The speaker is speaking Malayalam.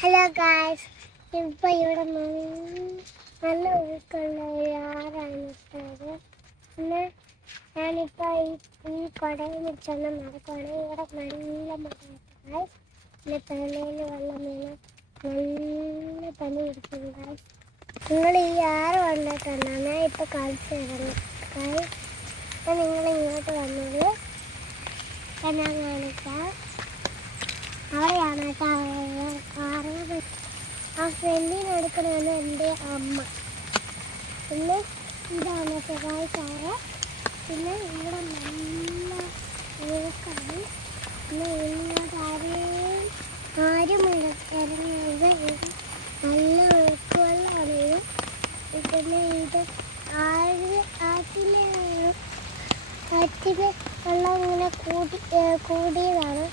ഹലോ ഗായ്സ്, ഇപ്പോൾ ഇവിടെ നല്ല ഒഴുക്കുള്ള ഒരു ആറാണ് ഇട്ടത്. പിന്നെ ഞാനിപ്പോൾ ഈ കുടയിൽ വെച്ചൊന്ന് നടക്കുവാണ്. ഇവിടെ നല്ല മഴയാണ് ഗായ്സ്. പിന്നെ തലയിൽ വെള്ളം വീണ് നല്ല പനി പിടിക്കുന്നു ഗായ്സ്. നിങ്ങൾ ഈ ആറ് വന്നിട്ടുണ്ടാണ് ഇപ്പോൾ കാണിച്ചു തരുന്നത് ഗായ്സ്. അപ്പം നിങ്ങൾ ഇങ്ങോട്ട് വന്നത് ഞാൻ കാണിക്കാം. അവിടെയാണ് കേട്ടോ ആറ്. ആ ഫ്രണ്ടിനെടുക്കണമെന്ന് എൻ്റെ അമ്മ. പിന്നെ ഇതാണ് സഹായിക്കാറ്. പിന്നെ ഇവിടെ നല്ല ഒഴുക്കാണ്. പിന്നെ ഇങ്ങോട്ട് ആരും ഇറങ്ങുന്നത് നല്ല ഒഴുക്കുവെള്ളമാണ് ഇത്. പിന്നെ ഇത് ആറ്റിലെ വെള്ളം ഇങ്ങനെ കൂടിയതാണ്.